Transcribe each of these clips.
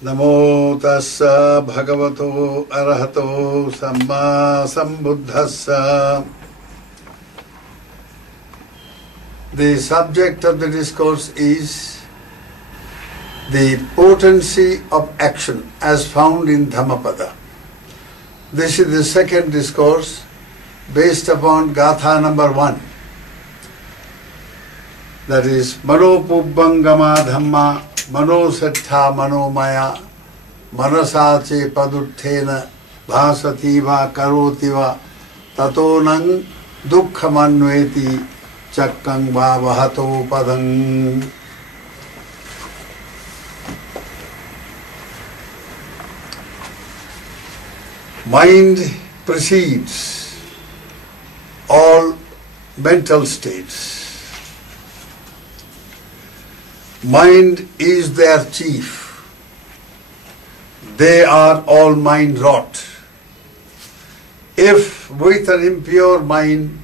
Namo tassa bhagavato arahato samma sambuddhassa. The subject of the discourse is the potency of action as found in Dhammapada. This is the second discourse based upon Gatha number 1. That is, Mano Pubbangama Dhamma Mano Sattha Mano Maya Manasache Paduttena Bhasativa Karotiva Tatonang Dukkhamanveti Chakkang Bhavahato Padang. Mind precedes all mental states. Mind is their chief. They are all mind wrought. If with an impure mind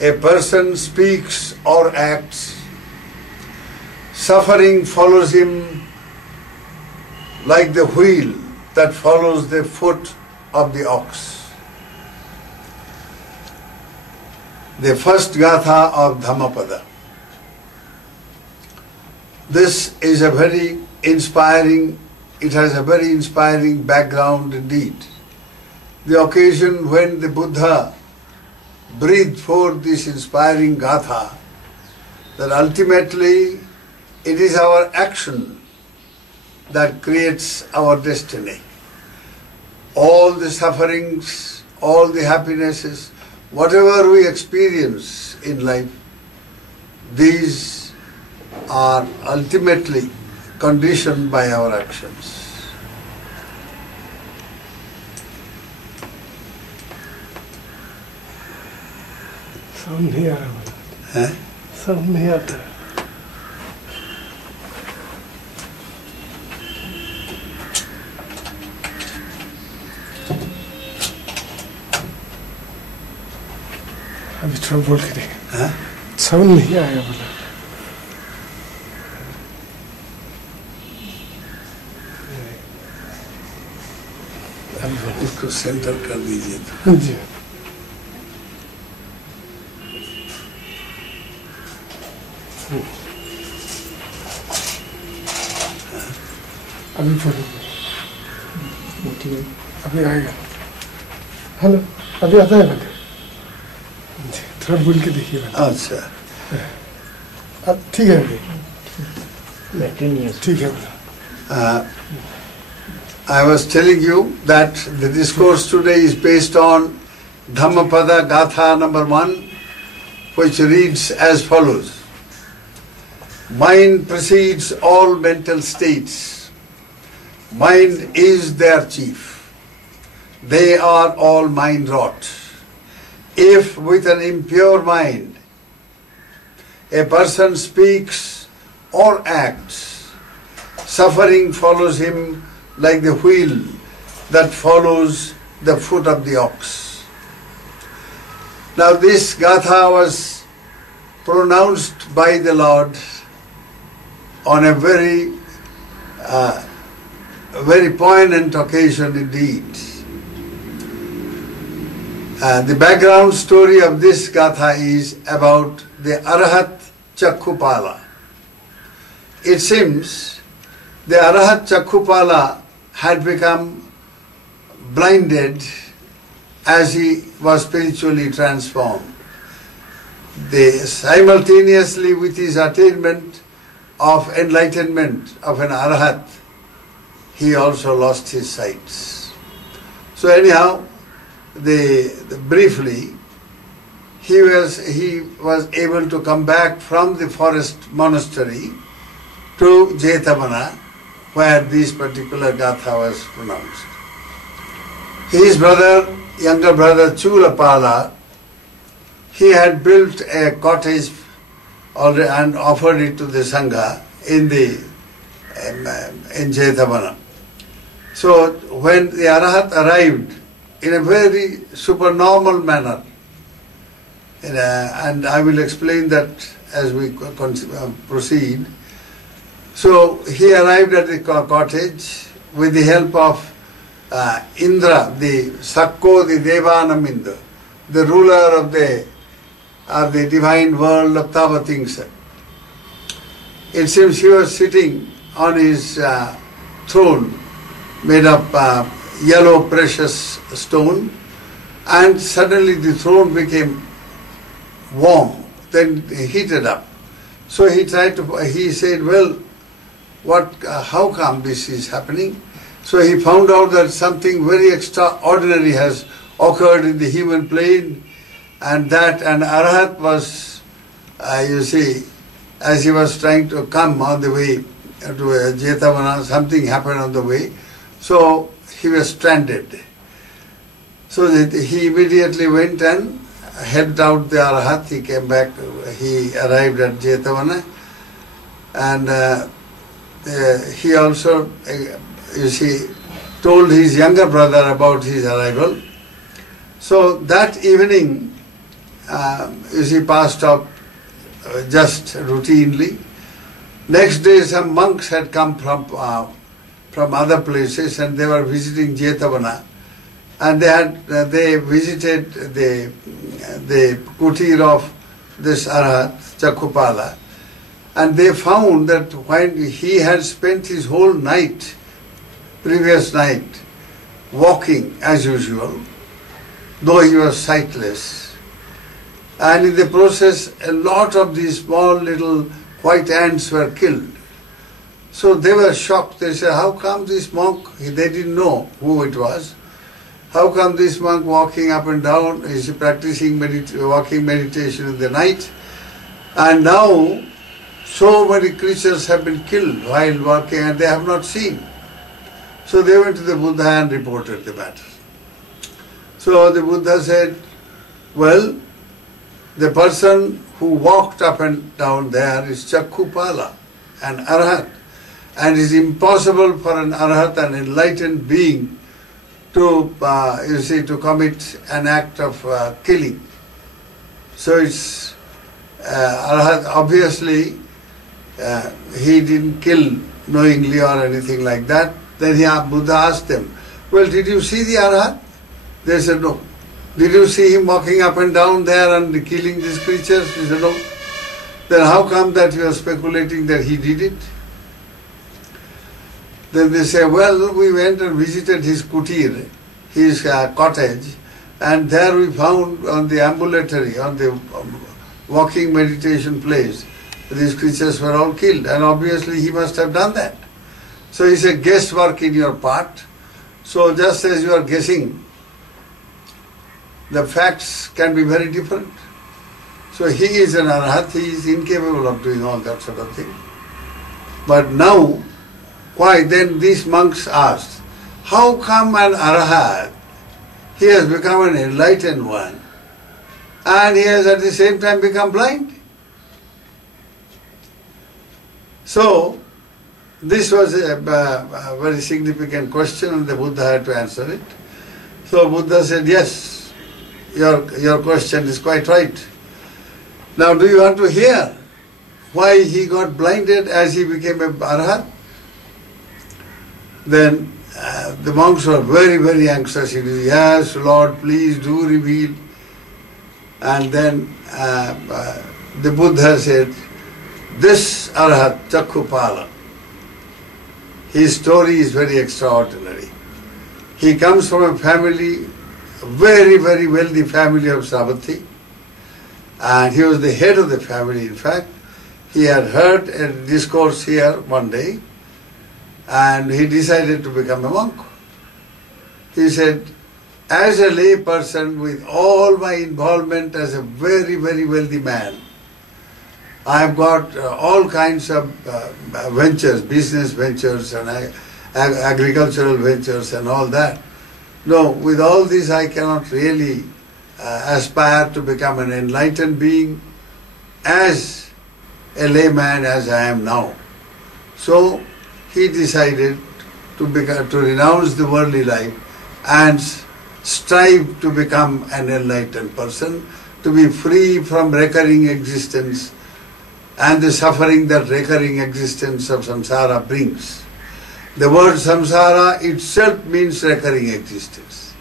a person speaks or acts, suffering follows him like the wheel that follows the foot of the ox. The first Gatha of Dhammapada. This is a very inspiring, it has a very inspiring background indeed. The occasion when the Buddha breathed forth this inspiring Gatha, that ultimately it is our action that creates our destiny. All the sufferings, all the happinesses, whatever we experience in life, these are ultimately conditioned by our actions. Sound here. Eh? Sound here. अभी थोड़ा बोल के देखें। हाँ? Sound नहीं आया बोला। उसको सेंटर कर दीजिए। हाँ जी। अभी बोलो। अभी आएगा। हेलो, अभी आता है बंदे। थोड़ा बोल के देखिए। अच्छा। अब ठीक है अभी। ठीक है। I was telling you that the discourse today is based on Dhammapada Gatha number 1, which reads as follows. Mind precedes all mental states. Mind is their chief. They are all mind wrought. If with an impure mind a person speaks or acts, suffering follows him like the wheel that follows the foot of the ox. Now this Gatha was pronounced by the Lord on a very poignant occasion indeed. The background story of this Gatha is about the Arahat Chakkupala. It seems the Arahat Chakkupala had become blinded as he was spiritually transformed. Simultaneously with his attainment of enlightenment of an Arahat, he also lost his sights. So anyhow, briefly, he was able to come back from the forest monastery to Jetavana, where this particular Gatha was pronounced. His younger brother Chulapala, he had built a cottage and offered it to the Sangha in Jetavana. So when the Arahat arrived in a very supernormal manner, and I will explain that as we proceed, So he arrived at the cottage with the help of Indra, the Sakko, the Devanam Indra, the ruler of the divine world of Tavatimsa. It seems he was sitting on his throne made of yellow precious stone, and suddenly the throne became warm, then heated up. So he said, well, how come this is happening? So he found out that something very extraordinary has occurred in the human plane, and that an Arhat was, as he was trying to come on the way to Jetavana, something happened on the way, so he was stranded. So he immediately went and helped out the Arhat. He came back, he arrived at Jetavana, and he also, told his younger brother about his arrival. So that evening, passed off just routinely. Next day, some monks had come from other places, and they were visiting Jetavana, and they visited the kutir of this Arhat, Chakkupala, and they found that when he had spent his whole night, previous night, walking as usual, though he was sightless, and in the process a lot of these small little white ants were killed. So they were shocked. They said, how come this monk, they didn't know who it was, how come this monk walking up and down, is practicing walking meditation in the night, and now so many creatures have been killed while walking and they have not seen. So they went to the Buddha and reported the matter. So the Buddha said, well, the person who walked up and down there is Chakkupala, an Arhat. And it is impossible for an Arhat, an enlightened being, to commit an act of killing. So it's Arhat, obviously he didn't kill knowingly or anything like that. Then Buddha asked them, well, did you see the Arhat? They said, no. Did you see him walking up and down there and killing these creatures? They said, no. Then how come that you are speculating that he did it? Then they say, well, we went and visited his kutir, his cottage, and there we found on the ambulatory, on the walking meditation place, these creatures were all killed, and obviously he must have done that. So it's a guesswork in your part. So just as you are guessing, the facts can be very different. So he is an Arhat, he is incapable of doing all that sort of thing. But now, why? Then these monks asked, how come an Arhat, he has become an enlightened one, and he has at the same time become blind? So, this was a very significant question, and the Buddha had to answer it. So Buddha said, yes, your question is quite right. Now do you want to hear why he got blinded as he became a Arhat? Then the monks were very, very anxious. He said, yes, Lord, please do reveal. And then the Buddha said, this Arhat, Chakkupala, his story is very extraordinary. He comes from a family, a very, very wealthy family of Savatthi, and he was the head of the family, in fact. He had heard a discourse here one day, and he decided to become a monk. He said, as a lay person with all my involvement as a very, very wealthy man, I have got all kinds of ventures, business ventures and agricultural ventures and all that. No, with all this I cannot really aspire to become an enlightened being as a layman as I am now. So he decided to renounce the worldly life and strive to become an enlightened person, to be free from recurring existence and the suffering that recurring existence of samsara brings. The word samsara itself means recurring existence.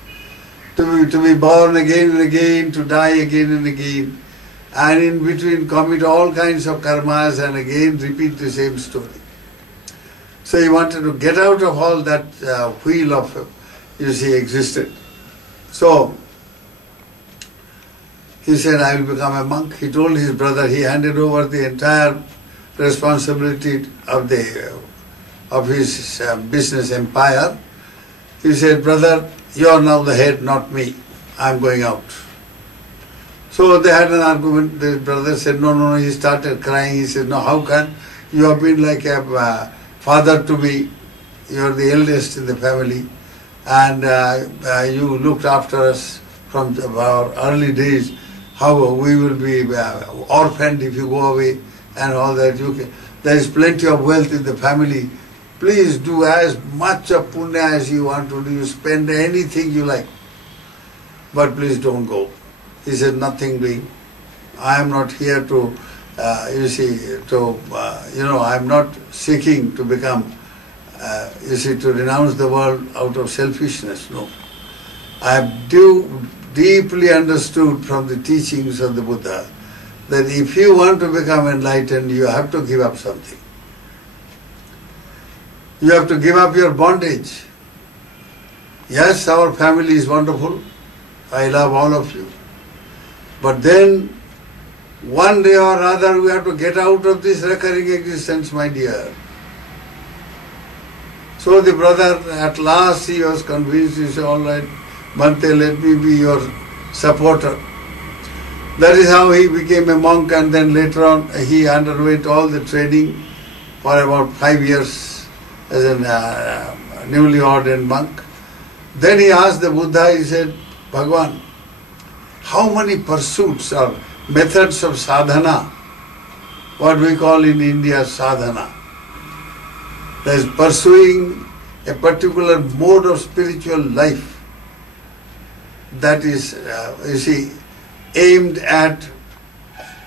To be born again and again, to die again and again, and in between commit all kinds of karmas and again repeat the same story. So he wanted to get out of all that wheel of, existence. So he said, I will become a monk. He told his brother, he handed over the entire responsibility of his business empire. He said, brother, you are now the head, not me. I am going out. So they had an argument. The brother said, no. He started crying. He said, no, how can? You have been like a father to me. You are the eldest in the family. And you looked after us from our early days. How we will be orphaned if you go away and all that. There is plenty of wealth in the family. Please do as much of punya as you want to do. You spend anything you like. But please don't go. He said, nothing doing. I am not here to, I am not seeking to become, to renounce the world out of selfishness. No. I have deeply understood from the teachings of the Buddha that if you want to become enlightened, you have to give up something. You have to give up your bondage. Yes, our family is wonderful. I love all of you. But then, one day or other, we have to get out of this recurring existence, my dear. So the brother, at last he was convinced. He said, all right, Bhante, let me be your supporter. That is how he became a monk, and then later on he underwent all the training for about 5 years as a newly ordained monk. Then he asked the Buddha, he said, Bhagavan, how many pursuits or methods of sadhana, what we call in India sadhana, that is pursuing a particular mode of spiritual life that is, aimed at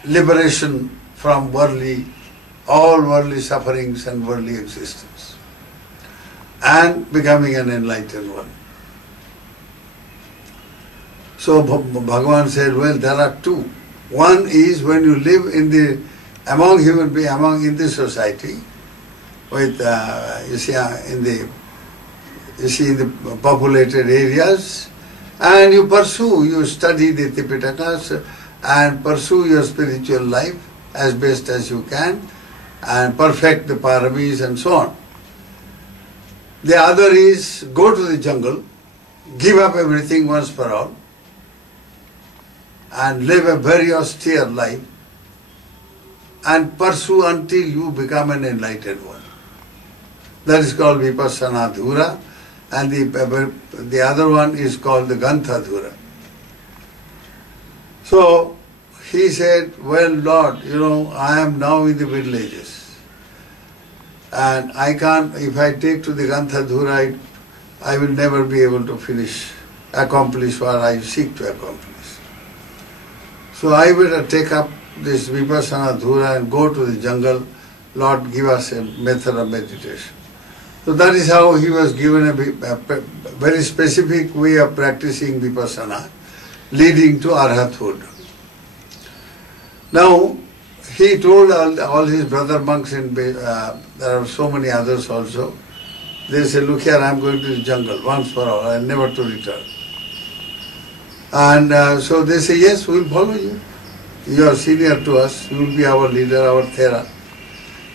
liberation from all worldly sufferings and worldly existence, and becoming an enlightened one. So Bhagavan said, well, there are two. One is when you live among human beings, in this society, with in the populated areas, and you study the Tripitakas and pursue your spiritual life as best as you can, and perfect the paramis and so on. The other is go to the jungle, give up everything once for all, and live a very austere life, and pursue until you become an enlightened one. That is called Vipassana Dhura, and the other one is called the Gantha Dhura. So he said, well, Lord, I am now in the Middle Ages, and I can't, if I take to the Gantha Dhura, I will never be able to accomplish what I seek to accomplish. So I better take up this Vipassana Dhura and go to the jungle. Lord, give us a method of meditation. So that is how he was given a very specific way of practicing Vipassana, leading to Arhathood. Now, he told all his brother monks, there are so many others also, they said, look here, I am going to the jungle once for all, and never to return. And so they say, yes, we will follow you. You are senior to us, you will be our leader, our Thera.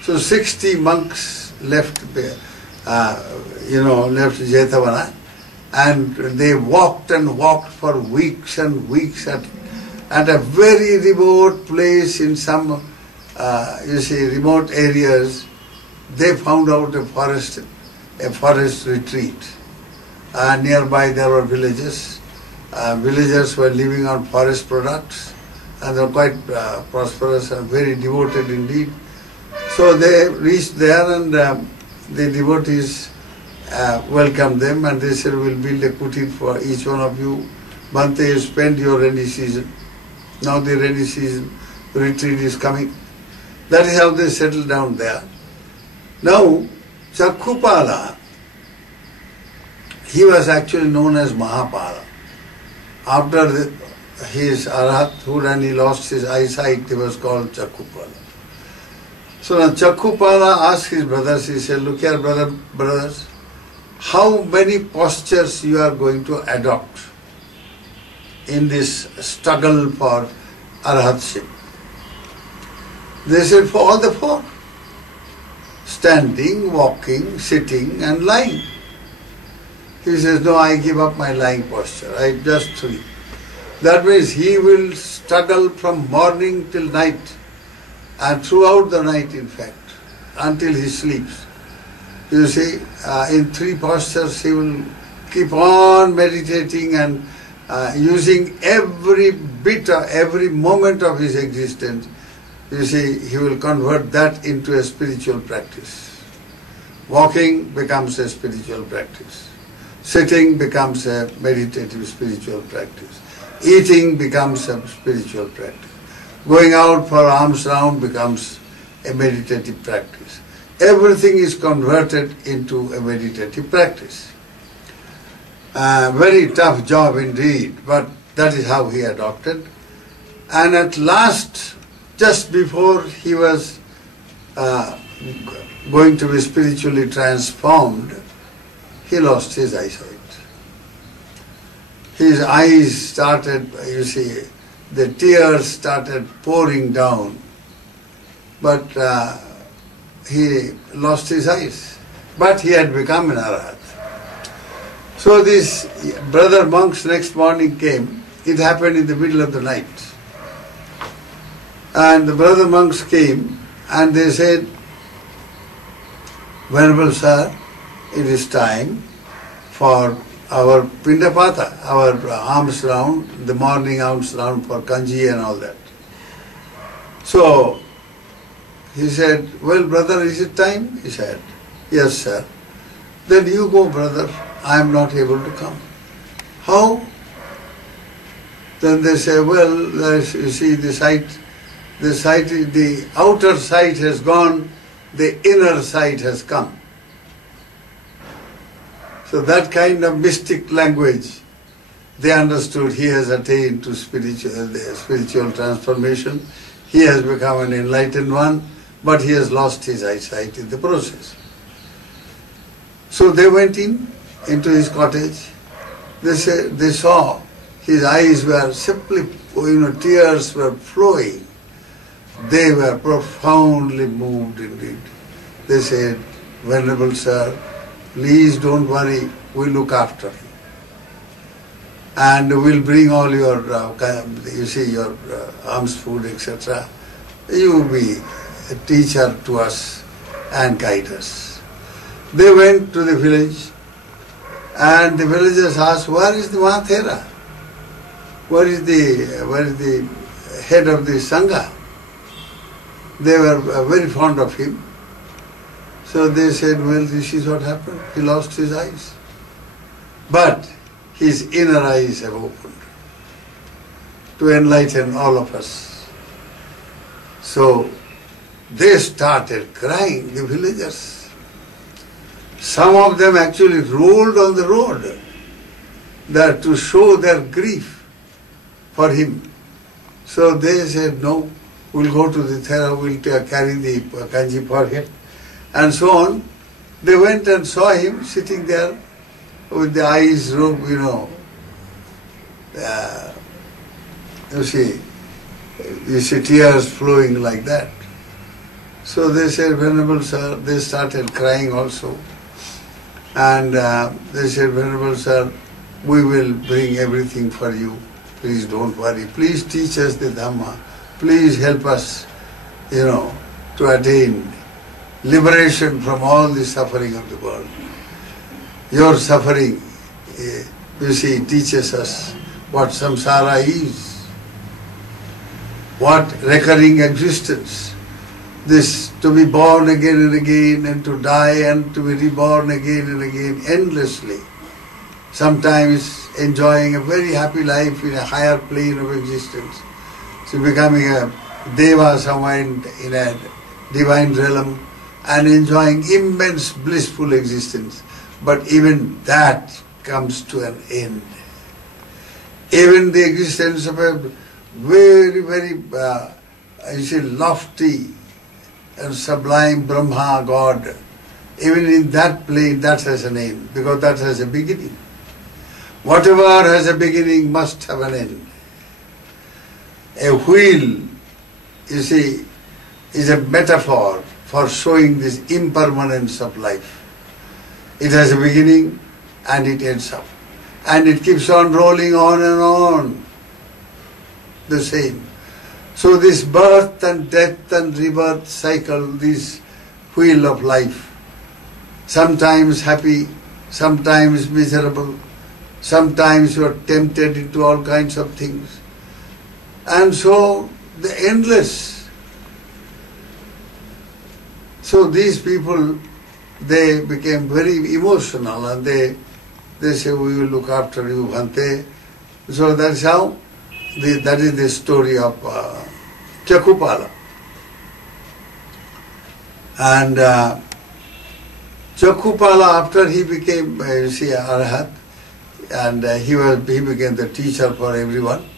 So 60 monks left Jetavana, and they walked and walked for weeks and weeks at a very remote place in some, remote areas. They found out a forest retreat. Nearby there were villages. Villagers were living on forest products, and they were quite prosperous and very devoted indeed. So they reached there, and the devotees welcomed them, and they said, we'll build a kutir for each one of you. Bhante, you spend your rainy season. Now the rainy season retreat is coming. That is how they settled down there. Now, Chakkupala, he was actually known as Mahapala. After his arahathood and he lost his eyesight, he was called Chakkupala. So now Chakkupala asked his brothers, he said, look here brothers, how many postures you are going to adopt in this struggle for arahatship? They said, for all the four. Standing, walking, sitting and lying. He says, no, I give up my lying posture. I just three. That means he will struggle from morning till night and throughout the night, in fact, until he sleeps. You see, in three postures he will keep on meditating and using every bit, every moment of his existence. You see, he will convert that into a spiritual practice. Walking becomes a spiritual practice. Sitting becomes a meditative spiritual practice. Eating becomes a spiritual practice. Going out for alms round becomes a meditative practice. Everything is converted into a meditative practice. Very tough job indeed, but that is how he adopted. And at last, just before he was going to be spiritually transformed, he lost his eyesight. His eyes started, you see, the tears started pouring down, but he lost his eyes. But he had become an arahat. So these brother monks next morning came. It happened in the middle of the night. And the brother monks came and they said, Venerable Sir, it is time for our Pindapata, our alms round, the morning alms round for Kanji and all that. So he said, well brother, is it time? He said, yes sir. Then you go brother, I am not able to come. How? Then they say, well, you see the outer sight has gone, the inner sight has come. So that kind of mystic language, they understood he has attained to spiritual transformation. He has become an enlightened one, but he has lost his eyesight in the process. So they went into his cottage. They saw his eyes were simply, tears were flowing. They were profoundly moved indeed. They said, Venerable Sir, please don't worry, we'll look after him. And we'll bring all your, your alms food, etc. You will be a teacher to us and guide us. They went to the village and the villagers asked, where is the Mahathera? Where is the head of the Sangha? They were very fond of him. So they said, well, this is what happened. He lost his eyes. But his inner eyes have opened to enlighten all of us. So they started crying, the villagers. Some of them actually rolled on the road there to show their grief for him. So they said, no, we'll go to the Thera, we'll carry the kanji for him. And so on. They went and saw him sitting there with the eyes, you see tears flowing like that. So they said, Venerable Sir, they started crying also. And they said, Venerable Sir, we will bring everything for you. Please don't worry. Please teach us the Dhamma. Please help us, to attain liberation from all the suffering of the world. Your suffering, teaches us what samsara is, what recurring existence, this to be born again and again and to die and to be reborn again and again endlessly. Sometimes enjoying a very happy life in a higher plane of existence. So becoming a deva somewhere in a divine realm and enjoying immense blissful existence. But even that comes to an end. Even the existence of a very, very lofty and sublime Brahma God, even in that plane, that has an end, because that has a beginning. Whatever has a beginning must have an end. A wheel, you see, is a metaphor for showing this impermanence of life. It has a beginning and it ends up. And it keeps on rolling on and on. The same. So this birth and death and rebirth cycle, this wheel of life, sometimes happy, sometimes miserable, sometimes you are tempted into all kinds of things. And so the endless. So these people, they became very emotional and they say, we will look after you, Bhante. So that's how, that is the story of Chakupala. And Chakupala, after he became, Arhat, and he became the teacher for everyone.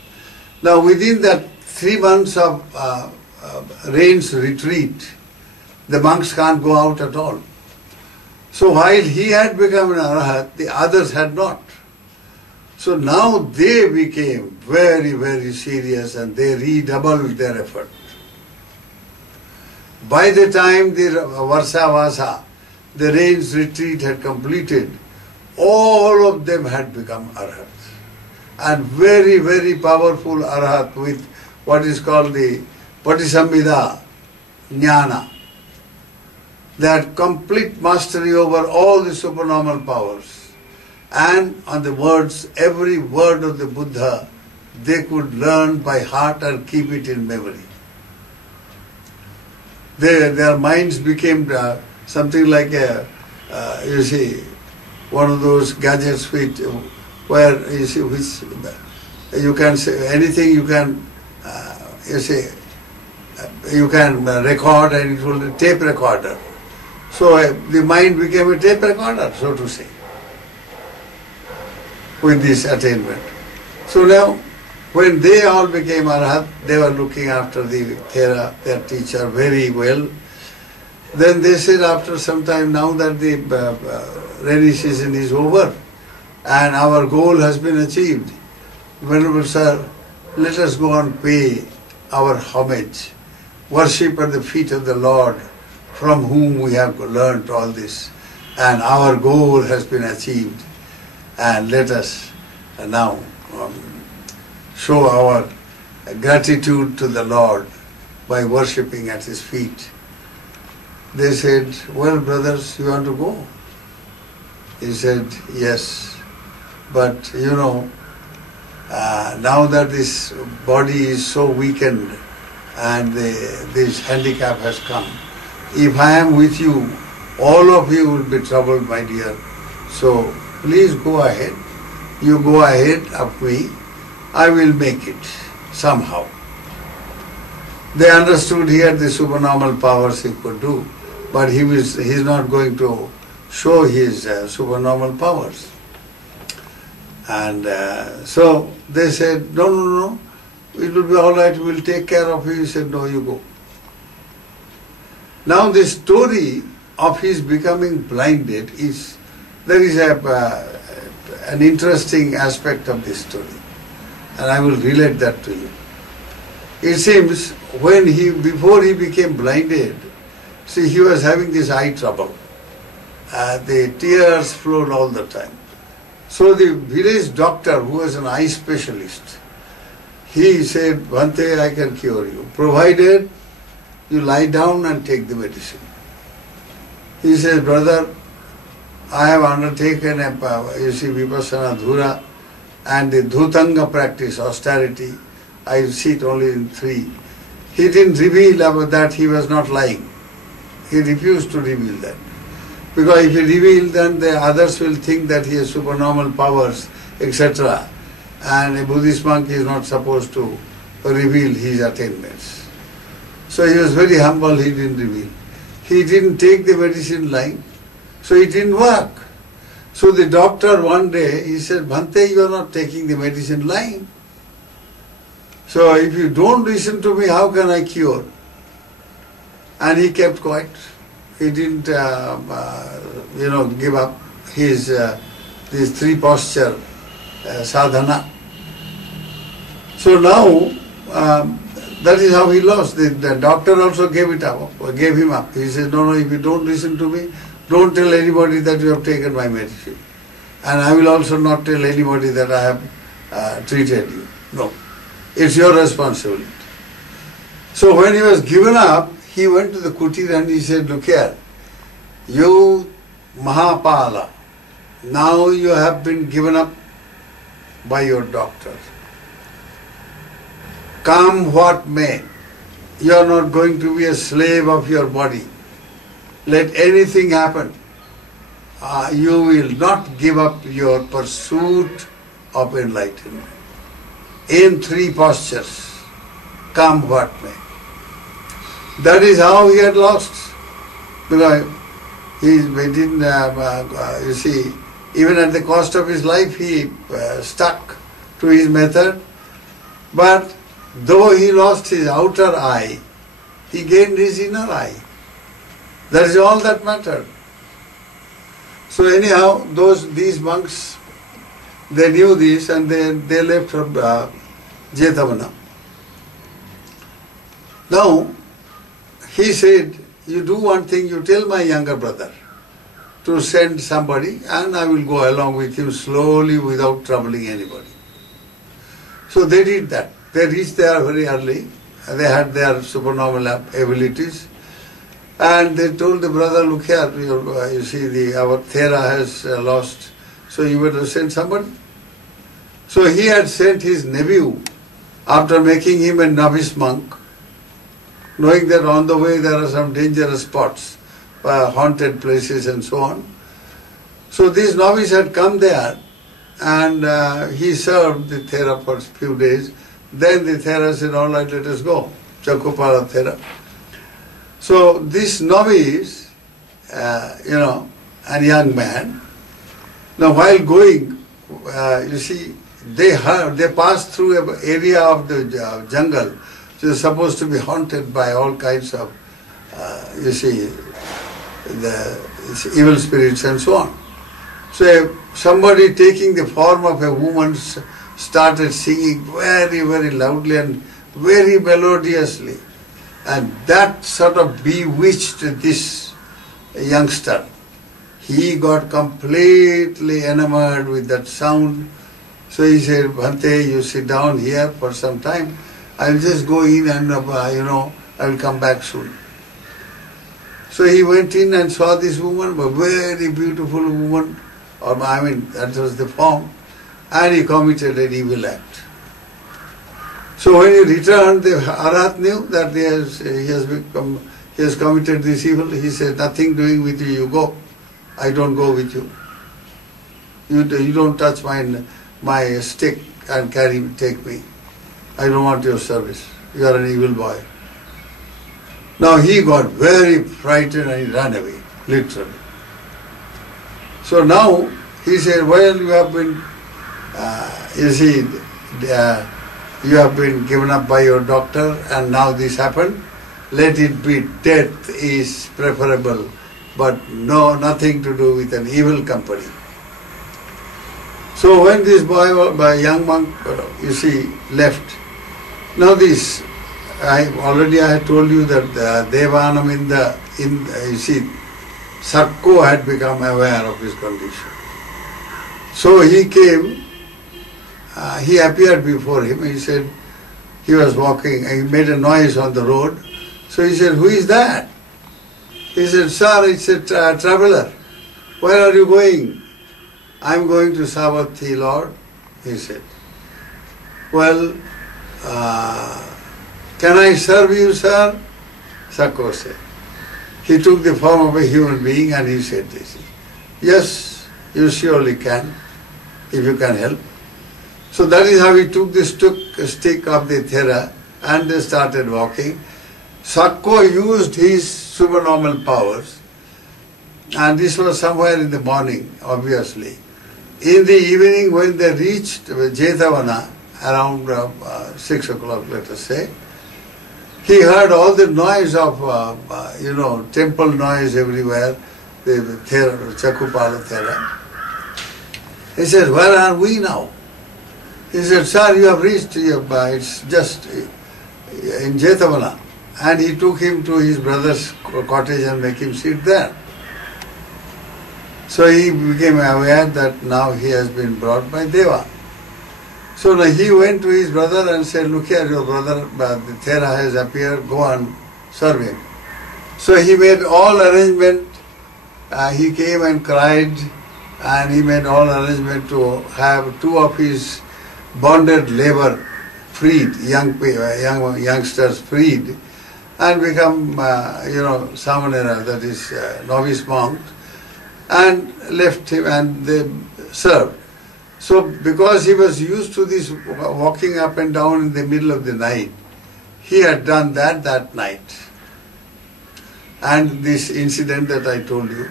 Now within that 3 months of rains retreat, the monks can't go out at all. So while he had become an Arhat, the others had not. So now they became very, very serious and they redoubled their effort. By the time the Varsavasa, the rains retreat had completed, all of them had become Arhats. And very, very powerful Arhat with what is called the Patisambhida Jnana. They had complete mastery over all the supernormal powers. And on the words, every word of the Buddha, they could learn by heart and keep it in memory. Their minds became something like one of those gadgets where you can say anything, you can record, and it will be a tape recorder. So the mind became a tape recorder, so to say, with this attainment. So now, when they all became Arhat, they were looking after the Thera, their teacher, very well. Then they said after some time, now that the rainy season is over and our goal has been achieved, Venerable Sir, let us go and pay our homage, worship at the feet of the Lord, from whom we have learnt all this, and our goal has been achieved. And let us now show our gratitude to the Lord by worshipping at His feet. They said, well, brothers, you want to go? He said, yes, but now that this body is so weakened and this handicap has come, if I am with you, all of you will be troubled, my dear. So please go ahead. You go ahead of me. I will make it somehow. They understood he had the supernormal powers he could do, but he's not going to show his supernormal powers. And so they said, no, it will be all right, we will take care of you. He said, no, you go. Now the story of his becoming blinded there is an interesting aspect of this story, and I will relate that to you. It seems before he became blinded, he was having this eye trouble. The tears flowed all the time. So the village doctor, who was an eye specialist, he said, Bhante, I can cure you, provided you lie down and take the medicine. He says, brother, I have undertaken Vipassana Dhura and the Dhutanga practice, austerity. I sit only in 3. He didn't reveal about that he was not lying. He refused to reveal that. Because if he revealed, then the others will think that he has supernormal powers, etc. And a Buddhist monk is not supposed to reveal his attainments. So he was very humble, he didn't reveal. He didn't take the medicine line, so it didn't work. So the doctor one day, he said, Bhante, you are not taking the medicine line. So if you don't listen to me, how can I cure? And he kept quiet. He didn't, give up his these three posture sadhana. So now, that is how he lost. The doctor also gave him up. He said, no, if you don't listen to me, don't tell anybody that you have taken my medicine. And I will also not tell anybody that I have treated you. No. It's your responsibility. So when he was given up, he went to the kutir and he said, look here, you Mahapala, now you have been given up by your doctor. Come what may, you are not going to be a slave of your body. Let anything happen. You will not give up your pursuit of enlightenment. In three postures, come what may. That is how he had lost. Because he didn't, you see, even at the cost of his life, he stuck to his method. But though he lost his outer eye, he gained his inner eye. That is all that mattered. So anyhow, these monks, they knew this and they left from Jetavana. Now, he said, you do one thing, you tell my younger brother to send somebody and I will go along with him slowly without troubling anybody. So they did that. They reached there very early. They had their supernormal abilities. And they told the brother, look here, you see, our Thera has lost, so you better send somebody. So he had sent his nephew after making him a novice monk, knowing that on the way there are some dangerous spots, haunted places and so on. So this novice had come there and he served the Thera for a few days. Then the Thera said, all right, let us go, Chakupala Thera. So this novice, a young man, now while going, you see, they passed through an area of the jungle which is supposed to be haunted by all kinds of, the evil spirits and so on. So somebody taking the form of a woman started singing very, very loudly and very melodiously. And that sort of bewitched this youngster. He got completely enamored with that sound. So he said, Bhante, you sit down here for some time. I will just go in and, I will come back soon. So he went in and saw this woman, a very beautiful woman, that was the form, and he committed an evil act. So when he returned, the Arahat knew that he has committed this evil. He said, nothing doing with you, you go. I don't go with you. You don't touch my stick and take me. I don't want your service. You are an evil boy. Now he got very frightened and he ran away, literally. So now he said, well, you have been, you have been given up by your doctor and now this happened. Let it be, death is preferable, but nothing to do with an evil company. So when this young monk, left, now this, I had told you that Devanam Sakko had become aware of his condition. So he came, he appeared before him, he said, he was walking, he made a noise on the road. So he said, who is that? He said, sir, it's a traveler. Where are you going? I'm going to Savatthi, Lord, he said. Well, can I serve you, sir? Sakko said. He took the form of a human being and he said this. Yes, you surely can, if you can help. So that is how he took the stick of the Thera and they started walking. Sakko used his supernormal powers, and this was somewhere in the morning, obviously. In the evening, when they reached Jetavana, around 6 o'clock, let us say, he heard all the noise of, temple noise everywhere, the Chakupala Thera. He said, where are we now? He said, sir, you have reached, it's just in Jetavana. And he took him to his brother's cottage and make him sit there. So he became aware that now he has been brought by Deva. So now he went to his brother and said, look here, your brother, the Thera has appeared, go and serve him. So he made all arrangement. He came and cried, and he made all arrangement to have 2 of his bonded labor freed, youngsters freed, and become, Samanera, that is novice monk, and left him and they served. So because he was used to this walking up and down in the middle of the night, he had done that night. And this incident that I told you.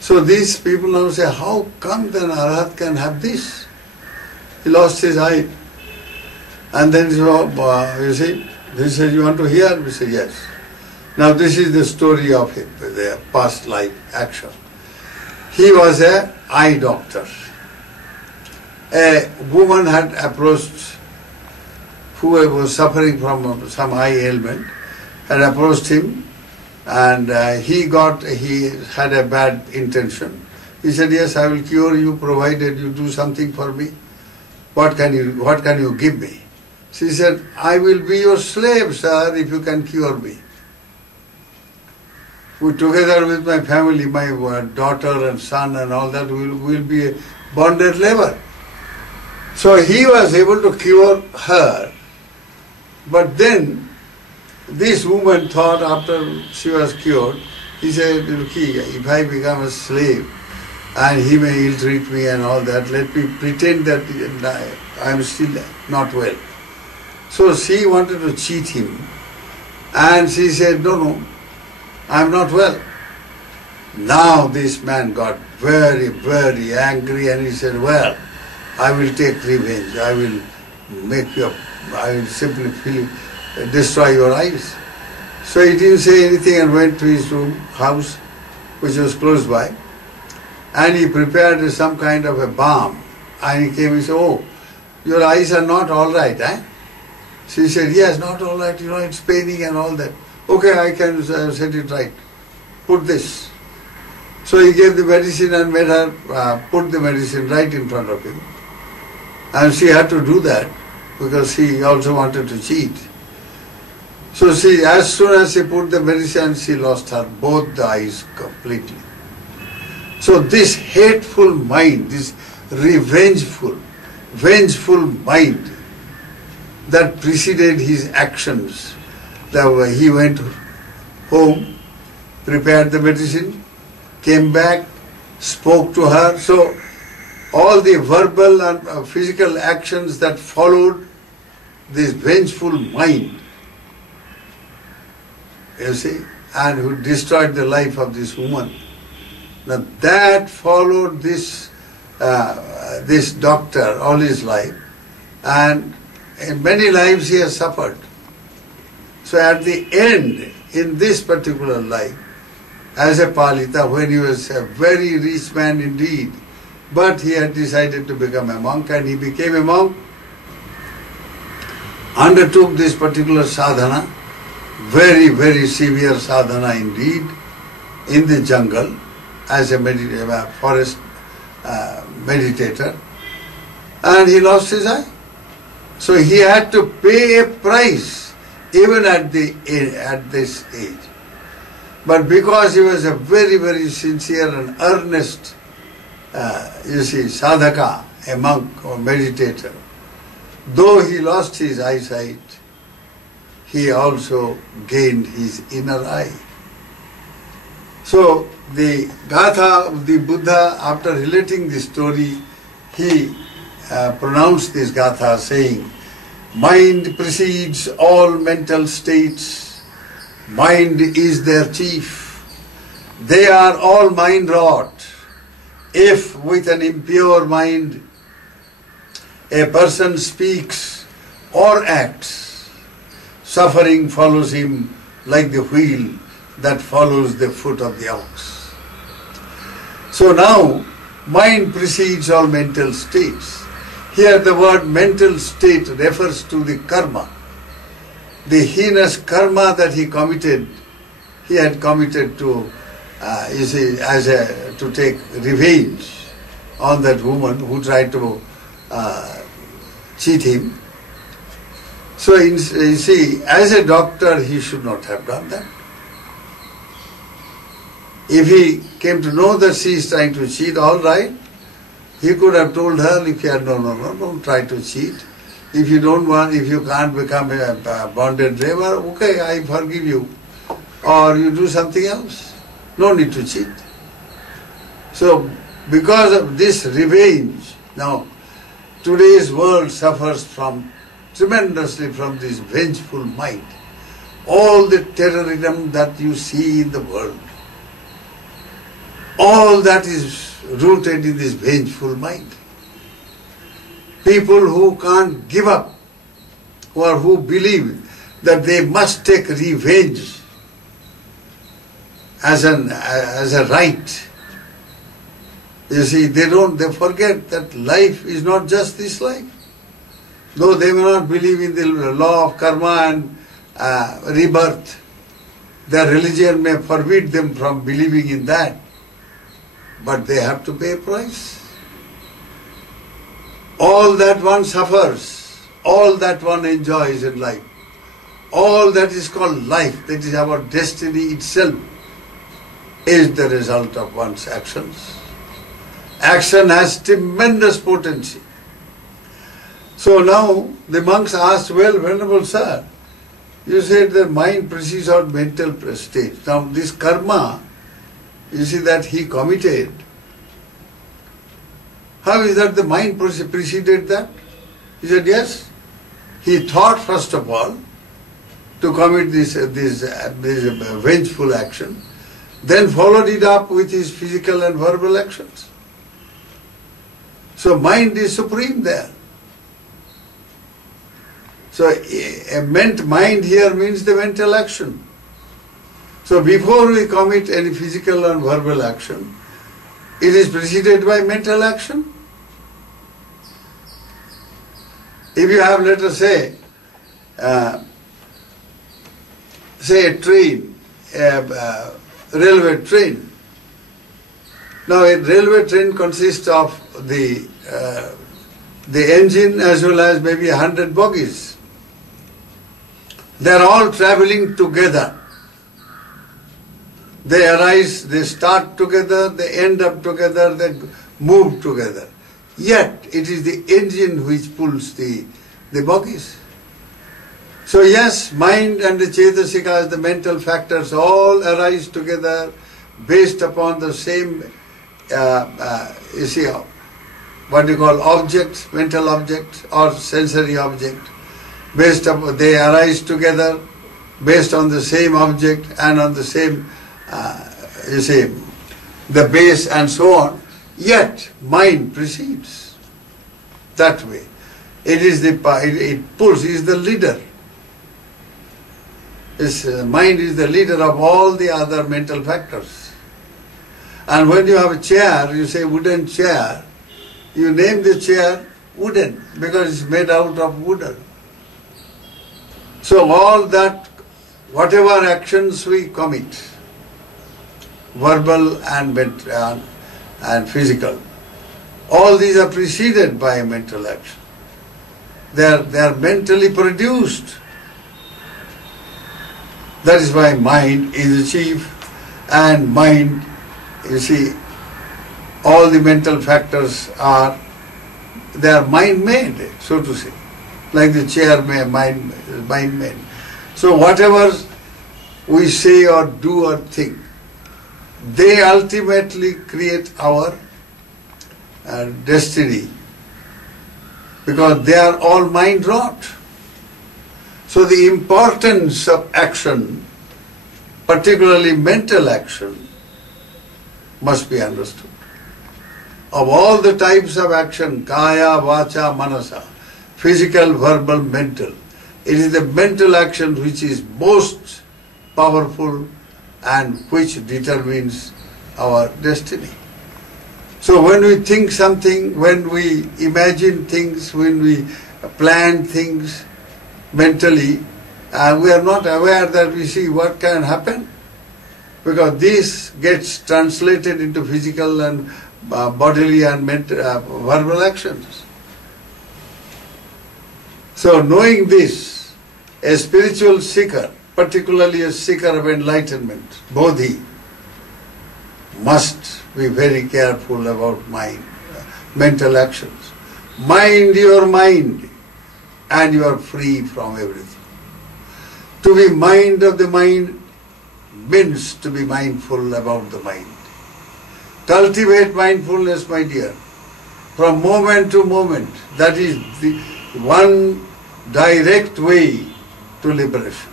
So these people now say, how come then Arhat can have this? He lost his eye. And then you see, they said, you want to hear? We say, yes. Now this is the story of him, the past life action. He was an eye doctor. A woman had approached, who was suffering from some eye ailment, had approached him, and he had a bad intention. He said, yes, I will cure you provided you do something for me. What can you give me? She said, I will be your slave, sir, if you can cure me. We, together with my family, my daughter and son and all that, will be a bonded labor. So he was able to cure her. But then, this woman thought after she was cured, he said, look, if I become a slave and he may ill-treat me and all that, let me pretend that I am still not well. So she wanted to cheat him, and she said, no, I am not well. Now this man got very, very angry, and he said, well, I will take revenge. I will simply destroy your eyes. So he didn't say anything and went to his house, which was close by, and he prepared some kind of a balm. And he came and said, oh, your eyes are not all right, eh? She said, yes, not all right, it's paining and all that. Okay, I can set it right. Put this. So he gave the medicine and made her put the medicine right in front of him. And she had to do that because she also wanted to cheat. So as soon as she put the medicine, she lost her both the eyes completely. So this hateful mind, this vengeful mind that preceded his actions, that he went home, prepared the medicine, came back, spoke to her. So all the verbal and physical actions that followed this vengeful mind, you see, and who destroyed the life of this woman. Now that followed this doctor all his life, and in many lives he has suffered. So at the end, in this particular life, as a Palita, when he was a very rich man indeed, but he had decided to become a monk, and he became a monk, undertook this particular sadhana, very, very severe sadhana indeed, in the jungle, as a forest meditator, and he lost his eye. So he had to pay a price even at this age. But because he was a very, very sincere and earnest, sadhaka, a monk or meditator, though he lost his eyesight, he also gained his inner eye. So the Gatha of the Buddha, after relating this story, he pronounced this Gatha saying, mind precedes all mental states Mind is their chief. They are all mind wrought. If with an impure mind a person speaks or acts, suffering follows him like the wheel that follows the foot of the ox. So now, mind precedes all mental states. Here the word mental state refers to the karma. The heinous karma that he had committed to, to take revenge on that woman who tried to cheat him. So you see, as a doctor, he should not have done that. If he came to know that she is trying to cheat, all right, he could have told her, if you had, no, don't try to cheat. If you can't become a bonded driver, okay, I forgive you. Or you do something else. No need to cheat. So, because of this revenge, now, today's world suffers tremendously from this vengeful mind. All the terrorism that you see in the world, all that is rooted in this vengeful mind. People who can't give up, or who believe that they must take revenge as a right. You see, they forget that life is not just this life. Though they may not believe in the law of karma and rebirth, their religion may forbid them from believing in that, but they have to pay a price. All that one suffers, all that one enjoys in life, all that is called life, that is our destiny itself, is the result of one's actions. Action has tremendous potency. So now the monks asked, well, Venerable Sir, you said that mind precedes our mental state. Now this karma, you see, that he committed, how is that the mind preceded that? He said, yes. He thought first of all to commit this vengeful action, then followed it up with his physical and verbal actions. So mind is supreme there. So mind here means the mental action. So before we commit any physical and verbal action, it is preceded by mental action. If you have, let us say a train, a railway train. Now a railway train consists of the engine as well as maybe 100 bogies. They are all travelling together. They arise, they start together, they end up together, they move together. Yet it is the engine which pulls the bogies. So yes, mind and the Cetasikas, the mental factors, all arise together based upon the same, you see, what you call objects, mental objects or sensory object. Based upon, they arise together based on the same object and on the same, you see, the base and so on. Yet mind precedes that way. It pulls, is the leader. Mind is the leader of all the other mental factors. And when you have a chair, you say wooden chair, you name the chair wooden because it's made out of wood. So all that, whatever actions we commit, verbal and physical, all these are preceded by a mental action. They are mentally produced. That is why mind is the chief, and mind, you see, all the mental factors are mind-made, so to say. Like the chair mind-made. So whatever we say or do or think, they ultimately create our destiny, because they are all mind-wrought. So the importance of action particularly mental action, must be understood. Of all the types of action, kaya, vacha, manasa, physical, verbal, mental, it is the mental action which is most powerful and which determines our destiny. So when we think something, when we imagine things, when we plan things mentally, we are not aware that we see what can happen, because this gets translated into physical and bodily and mental, verbal actions. So knowing this, a spiritual seeker, particularly a seeker of enlightenment, Bodhi, must be very careful about mind, mental actions. Mind your mind and you are free from everything. To be mind of the mind means to be mindful about the mind. Cultivate mindfulness, my dear, from moment to moment. That is the one direct way to liberation,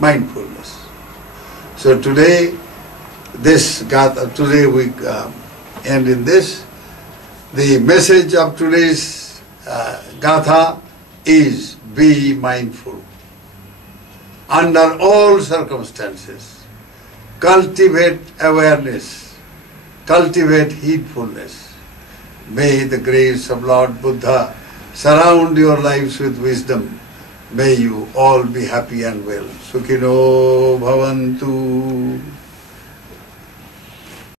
mindfulness. So today, today we end in this. The message of today's Gatha is be mindful. Under all circumstances, cultivate awareness, cultivate heedfulness. May the grace of Lord Buddha surround your lives with wisdom. May you all be happy and well. Sukhino bhavantu.